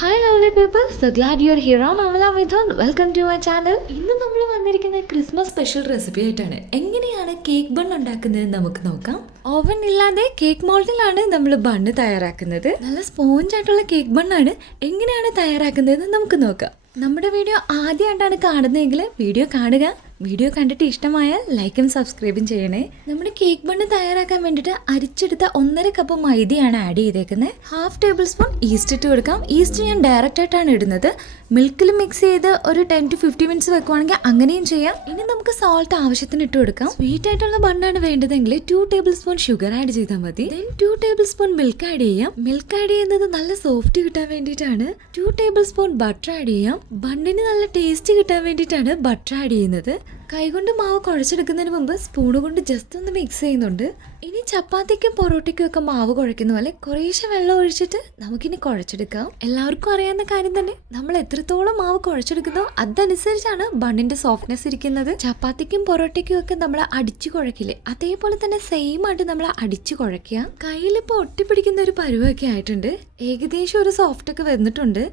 Hi lovely people, so glad you're here on Amala Mithun. Welcome to my channel. ഇന്ന് നമ്മൾ വന്നിരിക്കുന്ന Christmas special recipe ആയിട്ടാണ്. എങ്ങനെയാണ് cake bun ഉണ്ടാക്കുന്നത് നമുക്ക് നോക്കാം. ഓവൻ ഇല്ലാതെ കേക്ക് മോൾഡിലാണ് നമ്മൾ ബണ്ണ് തയ്യാറാക്കുന്നത്. നല്ല സ്പോഞ്ച് ആയിട്ടുള്ള കേക്ക് ബണ്ണാണ്. എങ്ങനെയാണ് തയ്യാറാക്കുന്നത് നമുക്ക് നോക്കാം. നമ്മുടെ വീഡിയോ ആദ്യമായിട്ടാണ് കാണുന്നതെങ്കിൽ വീഡിയോ കാണുക. വീഡിയോ കണ്ടിട്ട് ഇഷ്ടമായാൽ ലൈക്കും സബ്സ്ക്രൈബും ചെയ്യണേ. നമ്മുടെ കേക്ക് ബണ്ണ് തയ്യാറാക്കാൻ വേണ്ടിയിട്ട് അരിച്ചെടുത്ത 1.5 കപ്പ് മൈദയാണ് ആഡ് ചെയ്തേക്കുന്നത്. 1/2 ടേബിൾ സ്പൂൺ ഈസ്റ്റ് ഇട്ട് കൊടുക്കാം. ഈസ്റ്റ് ഞാൻ ഡയറക്റ്റ് ആയിട്ടാണ് ഇടുന്നത്. മിൽക്കിൽ മിക്സ് ചെയ്ത് ഒരു 10 to 15 മിനിറ്റ്സ് വെക്കുവാണെങ്കിൽ അങ്ങനെയും ചെയ്യാം. ഇനി നമുക്ക് സോൾട്ട് ആവശ്യത്തിന് ഇട്ട് കൊടുക്കാം. സ്വീറ്റ് ആയിട്ടുള്ള ബണ്ണാണ് വേണ്ടതെങ്കിൽ 2 ടേബിൾ സ്പൂൺ ഷുഗർ ആഡ് ചെയ്താൽ മതി. 2 ടേബിൾ സ്പൂൺ മിൽക്ക് ആഡ് ചെയ്യാം. മിൽക്ക് ആഡ് ചെയ്യുന്നത് നല്ല സോഫ്റ്റ് കിട്ടാൻ വേണ്ടിയിട്ടാണ്. 2 ടേബിൾ സ്പൂൺ ബട്ടർ ആഡ് ചെയ്യാം. ബണ്ണിന് നല്ല ടേസ്റ്റ് കിട്ടാൻ വേണ്ടിയിട്ടാണ് ബട്ടർ ആഡ് ചെയ്യുന്നത്. കൈകൊണ്ട് മാവ് കുഴച്ചെടുക്കുന്നതിന് മുമ്പ് സ്പൂണ് കൊണ്ട് ജസ്റ്റ് ഒന്ന് മിക്സ് ചെയ്യുന്നുണ്ട്. ഇനി ചപ്പാത്തിക്കും പൊറോട്ടയ്ക്കും ഒക്കെ മാവ് കുഴക്കുന്ന പോലെ കുറേശ്ശെ വെള്ളം ഒഴിച്ചിട്ട് നമുക്കിനി കുഴച്ചെടുക്കാം. എല്ലാവർക്കും അറിയാവുന്ന കാര്യം തന്നെ, നമ്മൾ എത്രത്തോളം മാവ് കുഴച്ചെടുക്കുന്നോ അതനുസരിച്ചാണ് ബണ്ണിന്റെ സോഫ്റ്റ്നെസ് ഇരിക്കുന്നത്. ചപ്പാത്തിക്കും പൊറോട്ടയ്ക്കും ഒക്കെ നമ്മൾ അടിച്ചു കുഴക്കില്ലേ, അതേപോലെ തന്നെ സെയിം ആയിട്ട് നമ്മൾ അടിച്ചു കുഴക്കുക. കയ്യിലിപ്പോൾ ഒട്ടിപ്പിടിക്കുന്ന ഒരു പരുവൊക്കെ ആയിട്ടുണ്ട്. ഏകദേശം ഒരു സോഫ്റ്റ് ഒക്കെ വന്നിട്ടുണ്ട്.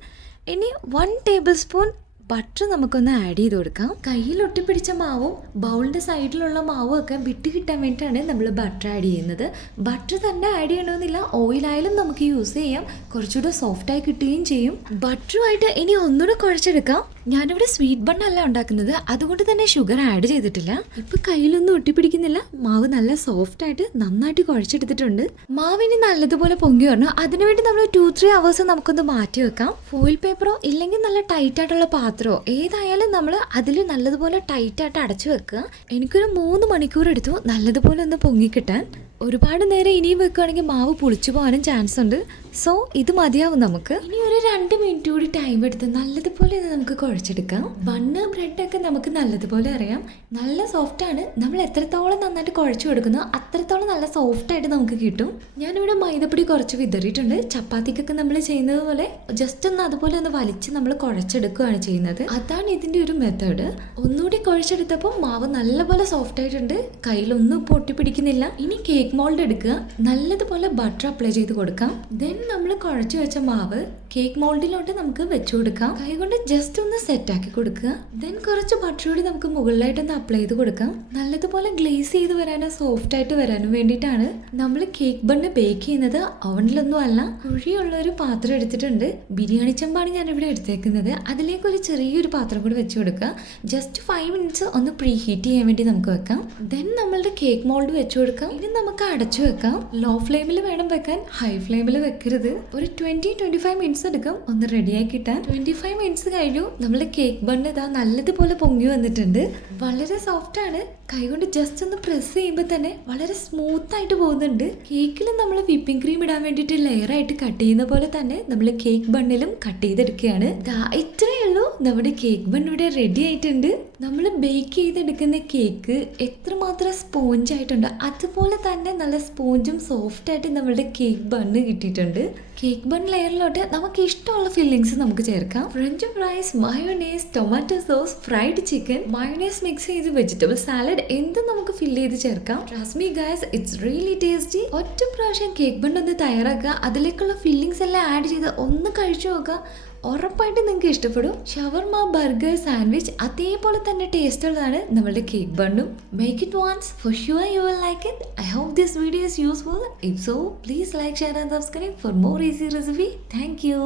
ഇനി 1 ടേബിൾ സ്പൂൺ ബട്ടർ നമുക്കൊന്ന് ആഡ് ചെയ്ത് കൊടുക്കാം. കയ്യിൽ ഒട്ടിപ്പിടിച്ച മാവും ബൗളിൻ്റെ സൈഡിലുള്ള മാവും ഒക്കെ വിട്ട് കിട്ടാൻ വേണ്ടിയിട്ടാണ് നമ്മൾ ബട്ടർ ആഡ് ചെയ്യുന്നത്. ബട്ടർ തന്നെ ആഡ് ചെയ്യണമെന്നില്ല, ഓയിലായാലും നമുക്ക് യൂസ് ചെയ്യാം. കുറച്ചുകൂടെ സോഫ്റ്റായി കിട്ടുകയും ചെയ്യും. ബട്ടറുമായിട്ട് ഇനി ഒന്നുകൂടെ കുഴച്ചെടുക്കാം. ഞാനിവിടെ സ്വീറ്റ് ബണ്ണല്ല ഉണ്ടാക്കുന്നത്, അതുകൊണ്ട് തന്നെ ഷുഗർ ആഡ് ചെയ്തിട്ടില്ല. ഇപ്പം കയ്യിലൊന്നും ഒട്ടിപ്പിടിക്കുന്നില്ല. മാവ് നല്ല സോഫ്റ്റായിട്ട് നന്നായിട്ട് കുഴച്ചെടുത്തിട്ടുണ്ട്. മാവിനി നല്ലതുപോലെ പൊങ്ങി വരണം. അതിനുവേണ്ടി നമ്മൾ 2-3 അവേഴ്സ് നമുക്കൊന്ന് മാറ്റി വെക്കാം. ഫോയിൽ പേപ്പറോ ഇല്ലെങ്കിൽ നല്ല ടൈറ്റ് ആയിട്ടുള്ള പാത്രമോ ഏതായാലും നമ്മൾ അതിൽ നല്ലതുപോലെ ടൈറ്റായിട്ട് അടച്ചു വെക്കുക. എനിക്കൊരു 3 മണിക്കൂർ എടുത്തു നല്ലതുപോലെ ഒന്ന് പൊങ്ങിക്കിട്ടാൻ. ഒരുപാട് നേരം ഇനിയും വെക്കുകയാണെങ്കിൽ മാവ് പുളിച്ചു പോകാനും ചാൻസ് ഉണ്ട്. സോ ഇത് മതിയാവും നമുക്ക്. ഇനി ഒരു 2 മിനിറ്റ് കൂടി ടൈം എടുത്ത് നല്ലതുപോലെ നമുക്ക് കുഴച്ചെടുക്കാം. ബണ്ണ് ബ്രെഡൊക്കെ നമുക്ക് നല്ലതുപോലെ അറിയാം, നല്ല സോഫ്റ്റാണ്. നമ്മൾ എത്രത്തോളം നന്നായിട്ട് കുഴച്ചു കൊടുക്കുന്നോ അത്രത്തോളം നല്ല സോഫ്റ്റായിട്ട് നമുക്ക് കിട്ടും. ഞാനിവിടെ മൈദപ്പൊടി കുറച്ച് വിതറിയിട്ടുണ്ട്. ചപ്പാത്തിക്കൊക്കെ നമ്മൾ ചെയ്യുന്നത് പോലെ ജസ്റ്റ് ഒന്ന് അതുപോലെ ഒന്ന് വലിച്ച് നമ്മൾ കുഴച്ചെടുക്കുകയാണ് ചെയ്യുന്നത്. അതാണ് ഇതിൻ്റെ ഒരു മെത്തേഡ്. ഒന്നുകൂടി കുഴച്ചെടുത്തപ്പോൾ മാവ് നല്ലപോലെ സോഫ്റ്റ് ആയിട്ടുണ്ട്. കയ്യിലൊന്നും പൊട്ടിപ്പിടിക്കുന്നില്ല. ഇനി കേക്ക് മോൾഡ് എടുക്കുക. നല്ലതുപോലെ ബട്ടർ അപ്ലൈ ചെയ്ത് കൊടുക്കാം. ദെൻ നമ്മൾ കുഴച്ചു വെച്ച മാവ് കേക്ക് മോൾഡിലോട്ട് നമുക്ക് വെച്ചു കൊടുക്കാം. കൈകൊണ്ട് ജസ്റ്റ് ഒന്ന് സെറ്റ് ആക്കി കൊടുക്കുക. ദെൻ കുറച്ച് ബട്ടർ കൂടി നമുക്ക് മുകളിലായിട്ടൊന്ന് അപ്ലൈ ചെയ്ത് കൊടുക്കാം. നല്ലതുപോലെ ഗ്ലേസ് ചെയ്ത് വരാനും സോഫ്റ്റ് ആയിട്ട് വരാനും വേണ്ടിയിട്ടാണ് നമ്മൾ കേക്ക് ബണ്ണ് ബേക്ക് ചെയ്യുന്നത്. ഓവനിലൊന്നും അല്ല, കുഴിയുള്ള ഒരു പാത്രം എടുത്തിട്ടുണ്ട്. ബിരിയാണി ചെമ്പാണ് ഞാനിവിടെ എടുത്തേക്കുന്നത്. അതിലേക്ക് ഒരു ചെറിയൊരു പാത്രം കൂടി വെച്ച് കൊടുക്കുക. ജസ്റ്റ് 5 മിനിറ്റ്സ് ഒന്ന് പ്രീ ഹീറ്റ് ചെയ്യാൻ വേണ്ടി നമുക്ക് വെക്കാം. ദെൻ നമ്മളുടെ കേക്ക് മോൾഡ് വെച്ച് കൊടുക്കാം. ഇനി നമുക്ക് അടച്ചു വെക്കാം. ലോ ഫ്ലെയിമിൽ വേണം വെക്കാൻ, ഹൈ ഫ്ലെയിമിൽ വെക്കരുത്. ഒരു 20-25 മിനിറ്റ്സ് എടുക്കും ഒന്ന് റെഡിയാക്കി കിട്ടാൻ. 25 മിനിറ്റ്സ് കഴിഞ്ഞു. നമ്മുടെ കേക്ക് ബണ്ണ് ഇതാ നല്ലതുപോലെ പൊങ്ങി വന്നിട്ടുണ്ട്. വളരെ സോഫ്റ്റ് ആണ്. കൈകൊണ്ട് ജസ്റ്റ് ഒന്ന് പ്രസ് ചെയ്യുമ്പോൾ തന്നെ വളരെ സ്മൂത്ത് ആയിട്ട് പോകുന്നുണ്ട്. കേക്കിൽ നമ്മൾ വിപ്പിംഗ് ക്രീം ഇടാൻ വേണ്ടിയിട്ട് ലെയർ ആയിട്ട് കട്ട് ചെയ്യുന്ന പോലെ തന്നെ നമ്മൾ കേക്ക് ബണ്ണിലും കട്ട് ചെയ്തെടുക്കുകയാണ്. ഇത്രയേ ഉള്ളൂ, നമ്മുടെ കേക്ക് ബൺ ഇവിടെ റെഡി ആയിട്ടുണ്ട്. നമ്മൾ ബേക്ക് ചെയ്തെടുക്കുന്ന കേക്ക് എത്രമാത്രം സ്പോഞ്ച് ആയിട്ടുണ്ട് അതുപോലെ തന്നെ നല്ല സ്പോഞ്ചും സോഫ്റ്റ് ആയിട്ട് നമ്മളുടെ കേക്ക് ബണ്ണ് കിട്ടിയിട്ടുണ്ട്. കേക്ക് ബൺ ലെയറിലോട്ട് നമുക്ക് ഇഷ്ടമുള്ള ഫില്ലിങ്സ് നമുക്ക് ചേർക്കാം. French fries, mayonnaise, tomato sauce, fried chicken, mayonnaise mix ചെയ്ത് വെജിറ്റബിൾ സാലഡ് എന്തും നമുക്ക് ഫില്ല് ചെയ്ത് ചേർക്കാം. Trust me guys, it's really tasty. ഒറ്റ പ്രാവശ്യം കേക്ക് ബൺ ഒന്ന് തയ്യാറാക്കുക. അതിലേക്കുള്ള ഫില്ലിങ്സ് എല്ലാം ആഡ് ചെയ്ത് ഒന്ന് കഴിച്ചു നോക്കുക. ഉറപ്പായിട്ട് നിങ്ങൾക്ക് ഇഷ്ടപ്പെടും. ഷവർമ, ബർഗർ, സാൻഡ്വിച്ച് അതേപോലെ തന്നെ ടേസ്റ്റ് ഉള്ളതാണ് നമ്മളുടെ കേക്ക് ബണ്ണും. Make it once, for sure you will like it. I hope this video is useful. If so, please like, share and subscribe for more easy recipe. Thank you.